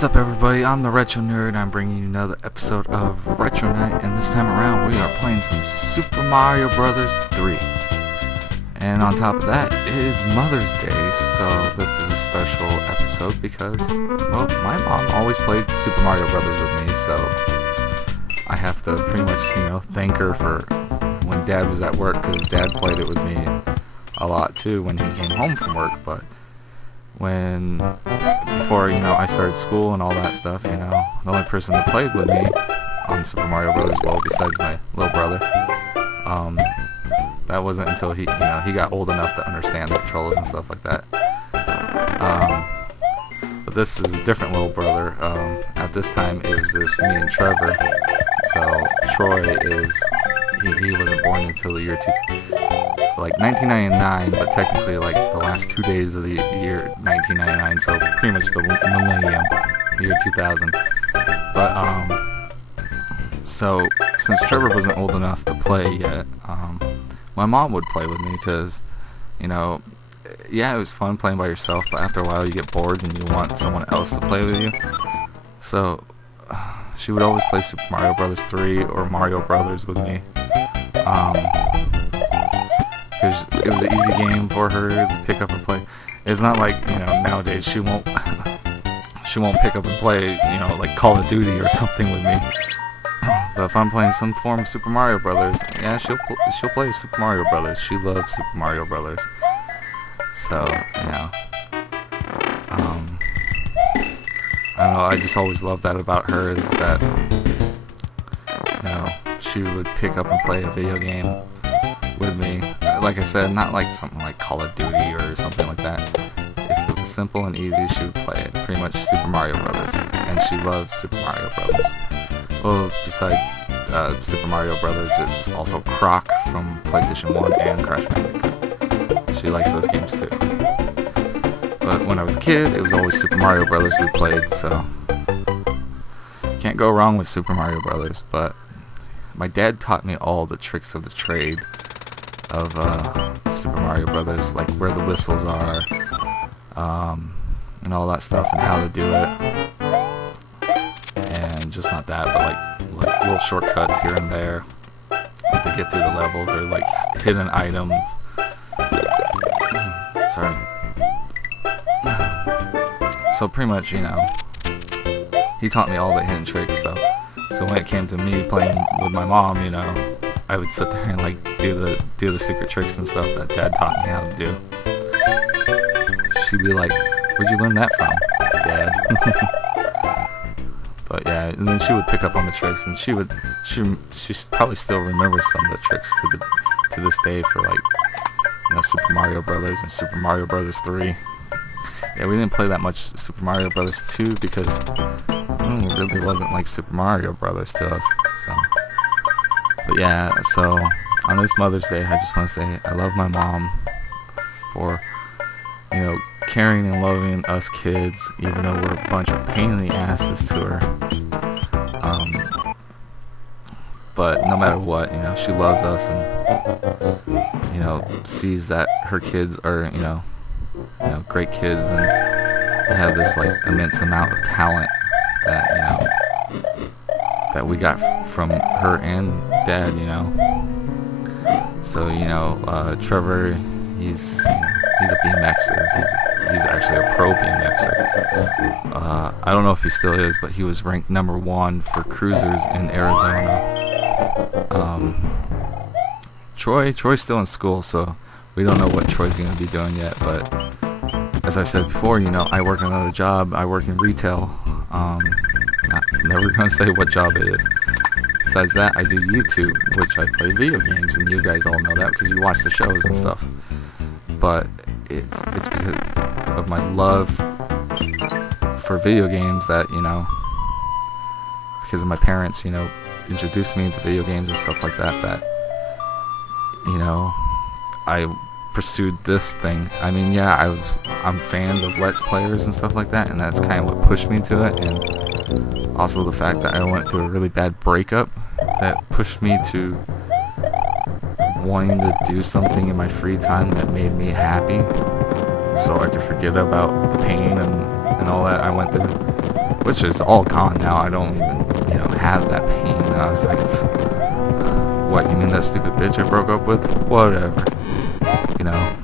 What's up, everybody? I'm the Retro Nerd. I'm bringing you another episode of Retro Night, and this time around we are playing some Super Mario Bros. 3. And on top of that, it is Mother's Day, so this is a special episode because, well, my mom always played Super Mario Bros. With me, so I have to pretty much, thank her for when Dad was at work, because Dad played it with me a lot too when he came home from work. But before I started school and all that stuff, the only person that played with me on Super Mario Bros. Well, besides my little brother, that wasn't until he got old enough to understand the controls and stuff like that. But this is a different little brother. At this time, it was just me and Trevor. So Troy he wasn't born until the year 1999, but technically like the last 2 days of the year 1999, so pretty much the millennium, year 2000. But so since Trevor wasn't old enough to play yet, my mom would play with me because, yeah, it was fun playing by yourself, but after a while you get bored and you want someone else to play with you. So she would always play Super Mario Bros. 3 or Mario Brothers with me. Because it was an easy game for her to pick up and play. It's not like, nowadays she won't pick up and play, like Call of Duty or something with me. But if I'm playing some form of Super Mario Brothers, yeah, she'll play Super Mario Brothers. She loves Super Mario Brothers. So, I don't know, I just always loved that about her, is that, she would pick up and play a video game with me. Like I said, not like something like Call of Duty or something like that. If it was simple and easy, she would play it. Pretty much Super Mario Brothers, and she loves Super Mario Brothers. Well, besides Super Mario Brothers, there's also Croc from PlayStation 1 and Crash Bandicoot. She likes those games too. But when I was a kid, it was always Super Mario Brothers we played, so can't go wrong with Super Mario Brothers. But my dad taught me all the tricks of the trade of Super Mario Brothers, like where the whistles are, and all that stuff, and how to do it. And just not that, but like little shortcuts here and there to get through the levels, or like hidden items. Sorry. So pretty much, he taught me all the hidden tricks. So when it came to me playing with my mom, I would sit there and like do the secret tricks and stuff that Dad taught me how to do. She'd be like, "Where'd you learn that from, Dad?" But yeah, and then she would pick up on the tricks, and she probably still remembers some of the tricks to this day for like Super Mario Brothers and Super Mario Bros. 3. Yeah, we didn't play that much Super Mario Bros. 2 because it really wasn't like Super Mario Brothers to us. So, but yeah, so on this Mother's Day, I just want to say I love my mom for caring and loving us kids, even though we're a bunch of pain in the asses to her. But no matter what, she loves us, and sees that her kids are great kids, and they have this like immense amount of talent that we got from her and Dad. So Trevor, he's a BMXer. He's actually a pro BMXer. I don't know if he still is, but he was ranked #1 for cruisers in Arizona. Troy's still in school, so we don't know what Troy's gonna be doing yet. But as I said before, you know, I work another job. I work in retail. Not never gonna say what job it is. Besides that, I do YouTube, which I play video games, and you guys all know that because you watch the shows and stuff. But it's because of my love for video games that, you know, because of my parents, you know, introduced me to video games and stuff like that, that, you know, I pursued this thing. I mean, yeah, I'm fans of Let's Players and stuff like that, and that's kind of what pushed me to it, and also the fact that I went through a really bad breakup that pushed me to wanting to do something in my free time that made me happy, so I could forget about the pain and all that I went through, which is all gone now. I don't even, you know, have that pain. And I was like, what, you mean that stupid bitch I broke up with? Whatever, you know.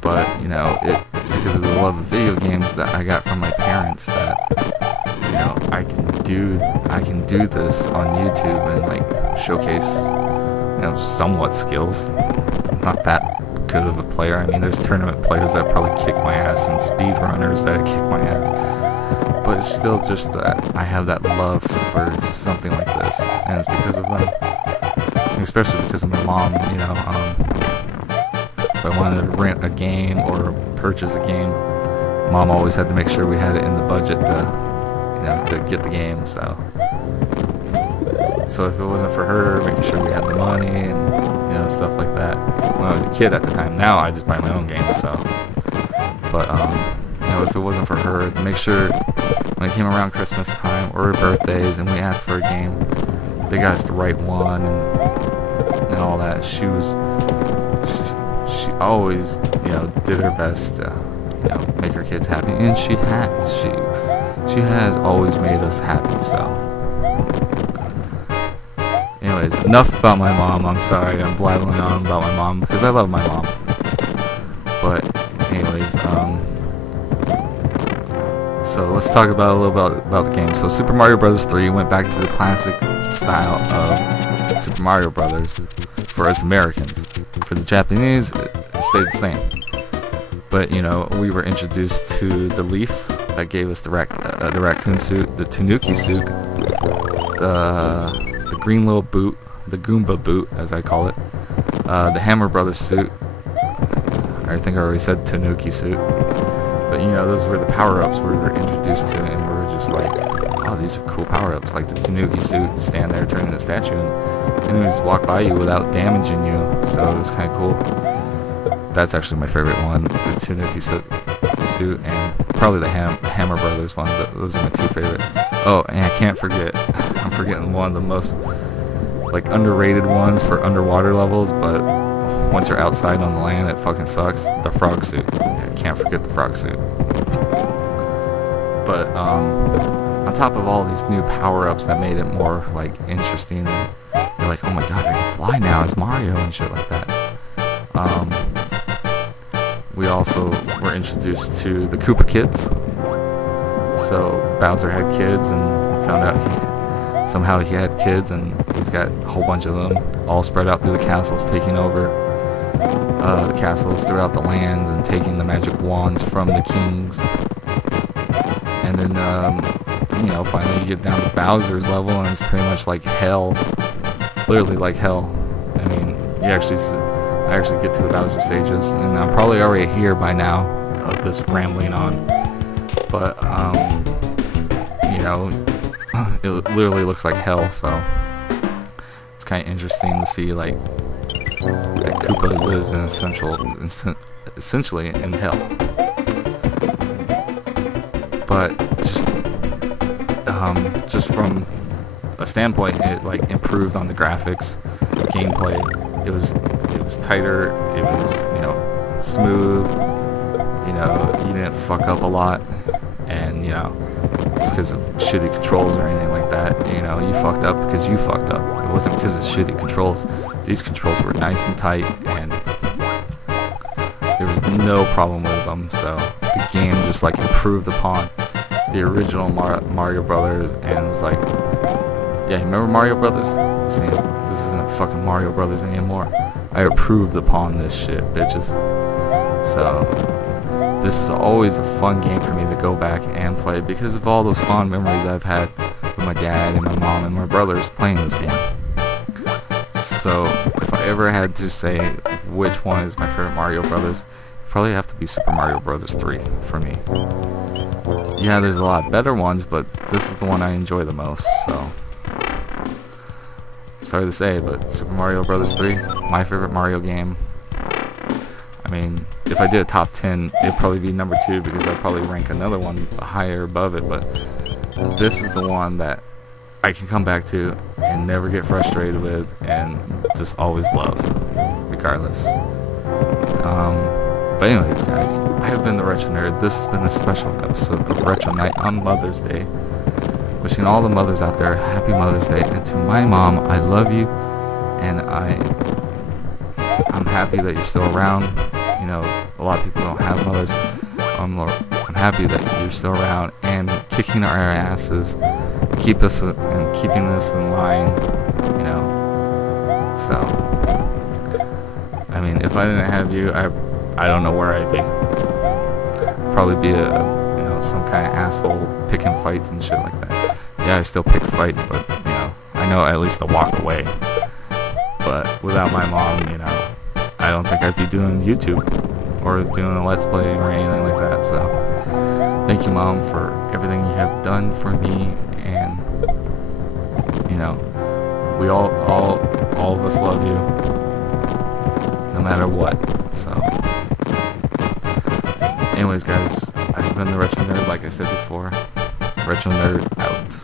But, you know, it's because of the love of video games that I got from my parents that, you know, I can do this on YouTube and like showcase, you know, somewhat skills. Not that good of a player. I mean, there's tournament players that probably kick my ass and speedrunners that kick my ass. But it's still just that I have that love for something like this, and it's because of them. And especially because of my mom, you know. If I wanted to rent a game or purchase a game, Mom always had to make sure we had it in the budget to, you know, to get the game. So if it wasn't for her making sure we had the money and, you know, stuff like that when I was a kid at the time. Now I just buy my own games. So, but you know, if it wasn't for her to make sure when it came around Christmas time or her birthdays and we asked for a game, they got us the right one and all that. She always, you know, did her best to, you know, make her kids happy, and she has always made us happy. So anyways, enough about my mom. I'm sorry, I'm blabbering on about my mom because I love my mom. But anyways, so let's talk about a little bit about the game. So Super Mario Bros. 3 went back to the classic style of Super Mario Bros. For us Americans. For the Japanese, it stayed the same. But, you know, we were introduced to the leaf that gave us the raccoon suit, the Tanuki suit, the green little boot, the Goomba boot, as I call it, the Hammer Brothers suit. I think I already said Tanuki suit. But, you know, those were the power-ups we were introduced to, and we were just like, oh, these are cool power-ups, like the Tanuki suit, you stand there, turn into a statue, and it would just walk by you without damaging you, so it was kind of cool. That's actually my favorite one, the Tanuki suit, and probably the Hammer Brothers one. Those are my two favorite. Oh, and I can't forget, I'm forgetting one of the most, like, underrated ones for underwater levels, but once you're outside on the land, it fucking sucks, the frog suit. Yeah, I can't forget the frog suit. But, on top of all these new power-ups that made it more, like, interesting, and you're like, oh my god, I can fly now as Mario and shit like that. We also were introduced to the Koopa Kids. So Bowser had kids, and found out somehow he had kids, and he's got a whole bunch of them all spread out through the castles, taking over the castles throughout the lands and taking the magic wands from the kings. And then, you know, finally you get down to Bowser's level, and it's pretty much like hell. Literally like hell. I mean, I actually get to the Bowser stages, and I'm probably already here by now of this rambling on. But, you know, it literally looks like hell, so it's kind of interesting to see, like, that Koopa lives in essentially in hell. But just from a standpoint, it like improved on the graphics, gameplay. It was tighter. It was, you know, smooth. You know, you didn't fuck up a lot, and, you know, it's because of shitty controls or anything like that. You know, you fucked up because you fucked up. It wasn't because of shitty controls. These controls were nice and tight, and there was no problem with them. So the game just like improved upon the original Mario Brothers, and it was like, yeah, you remember Mario Brothers? This isn't fucking Mario Brothers anymore. I approved upon this shit, bitches. So, this is always a fun game for me to go back and play because of all those fond memories I've had with my dad and my mom and my brothers playing this game. So, if I ever had to say which one is my favorite Mario Brothers, it'd probably have to be Super Mario Brothers 3 for me. Yeah, there's a lot better ones, but this is the one I enjoy the most, so... Sorry to say, but Super Mario Brothers 3, my favorite Mario game. I mean, if I did a top 10, it'd probably be number 2 because I'd probably rank another one higher above it, but this is the one that I can come back to and never get frustrated with and just always love, regardless. But anyways, guys, I have been the Retro Nerd. This has been a special episode of Retro Night on Mother's Day. Wishing all the mothers out there happy Mother's Day, and to my mom, I love you, and I'm happy that you're still around. You know, a lot of people don't have mothers. I'm happy that you're still around and kicking our asses, keeping us in line. You know, so I mean, if I didn't have you, I don't know where I'd be. Probably be some kind of asshole picking fights and shit like that. Yeah, I still pick fights, but I know at least to walk away. But without my mom, I don't think I'd be doing YouTube or doing a Let's Play or anything like that. So thank you, Mom, for everything you have done for me, and we all of us love you, no matter what. So anyways, guys, I've been the Retro Nerd, like I said before. Retro Nerd out.